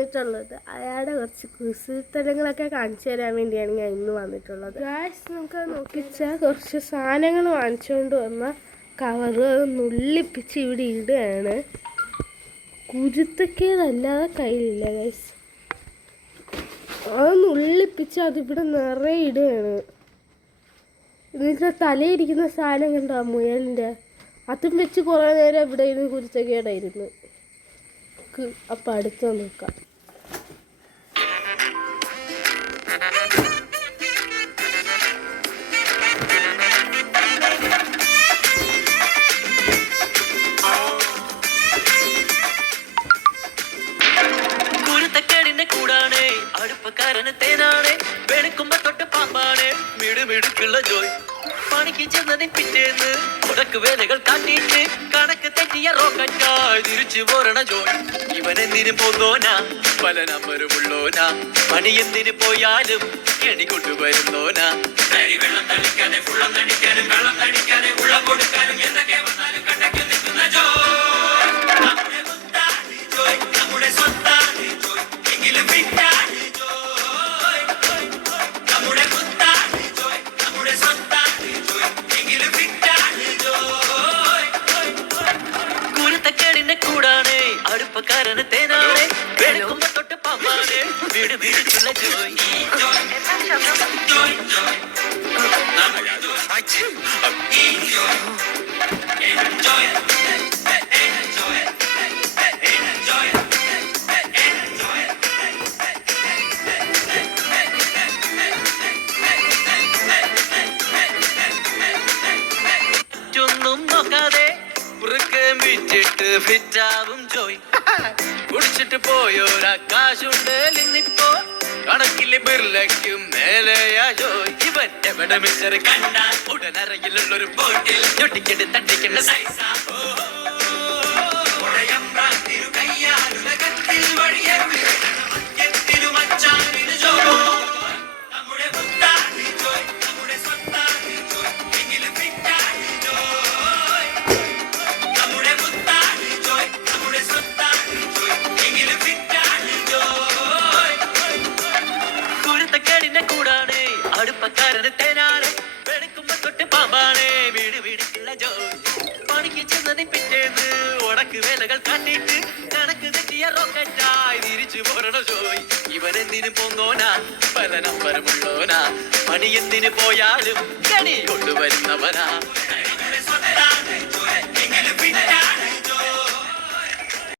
വന്നിട്ടുള്ളത്. അയാളുടെ കുറച്ച് കുസൃത്തരങ്ങളൊക്കെ കാണിച്ചു തരാൻ വേണ്ടിയാണ് ഞാൻ ഇന്ന് വന്നിട്ടുള്ളത്. ഗായ്സ്, നമുക്ക് നോക്കിച്ചാൽ കുറച്ച് സാധനങ്ങൾ വാങ്ങിച്ചുകൊണ്ട് വന്ന കവറ് നുള്ളിപ്പിച്ച് ഇവിടെ ഇടുകയാണ്. കുരുത്തക്കേടല്ലാതെ കയ്യിലില്ല ഗായ്സ്. അത് നുള്ളിപ്പിച്ച് അതിവിടെ നിറയെ ഇടുകയാണ്. ഇതിൻ്റെ തലയിരിക്കുന്ന സാധനം കണ്ടോ, മുയലിൻ്റെ, അതും വെച്ച് കുറേ നേരം ഇവിടെ ഇരുന്ന് കുരുത്തക്കേടായിരുന്നു. അപ്പം അടുത്ത് നോക്കാം. കുരുത്തക്കേടിന്റെ കൂടാണ്, അടുപ്പക്കാരന് തേനാണ്, വെളുക്കുമ്പോ തൊട്ട് പാമ്പാണ്, മിടുമിടുക്കുള്ള ജോയ്. പണിക്ക് ചെന്നതിന് പിറ്റേന്ന് മുടക്ക് വേലകൾ കാട്ടിയിട്ട് കണക്ക് തെറ്റിയ റോക്കറ്റായി തിരിച്ചു പോരണ ജോയ്. ഇവനെന്തിനു പോന്നോനാ, പല നമ്പരുമുള്ളോനാ, പണി എന്തിനു പോയാലും എണി കൊണ്ടുവരുന്നോനാ. വെള്ളം തളിക്കാതെ ഫുള്ളം തടിക്കാനും വെള്ളം തടിക്കാതെ ഉള്ളം കൊടുക്കാനും എന്തൊക്കെ വന്നാലും കണ്ടക്ക് നിൽക്കുന്ന ജോയ്. നമ്മുടെ മുത്താടി ജോയ്, നമ്മുടെ സ്വത്താടി ജോയ്, എങ്കിലും വിട്ടാടി ജോയ്. നമ്മുടെ മുത്താടി ജോയ്, നമ്മുടെ സ്വത്താടി ജോയ്, എങ്കിലും വിട്ടാടി ജോയ്. കുരുത്തക്കേടിന്റെ കൂടാണ്, അടുപ്പക്കാരന് തേനാണ്, വെളുക്കുമ്പോ തൊട്ട് പാമ്പാണ്, വീട് വീടുള്ള ജോയ്. ൊന്നും നോക്കാതെ വിറ്റിട്ട് ഫിറ്റാവും ജോയ്. കുടിച്ചിട്ട് പോയോരാകാശുണ്ട് ഇന്നിപ്പോ കണക്കിലെ ബിർലയ്ക്കും മേലെയാ ജോയ്. ഇവൻ എവിടെ മിച്ചർ കണ്ടാൽ ഉടനറയിലുള്ളൊരു ബോട്ടിൽ ഞൊട്ടിക്കിട്ട് തട്ടിക്കേണ്ട സൈസാ. കൂടാണ്, അടുപ്പക്കാരന് തേനാണ്, വെളുക്കുമ്പോ തൊട്ട് പാമ്പാണ്, വീട് വീടുള്ള ജോയ്. പണിക്ക് ചെന്നതിന് പിറ്റേന്ന് ഉടക്ക് വേലകൾ കാട്ടിയിട്ട് കണക്ക് തെറ്റിയ റോക്കറ്റായി തിരിച്ചു പോരണ ജോയ്. ഇവനെന്തിനു പോന്നോനാ, പല നമ്പരമുള്ളോനാ, പണി എന്തിനു പോയാലും കണി കൊണ്ടുവരുന്നവനാ.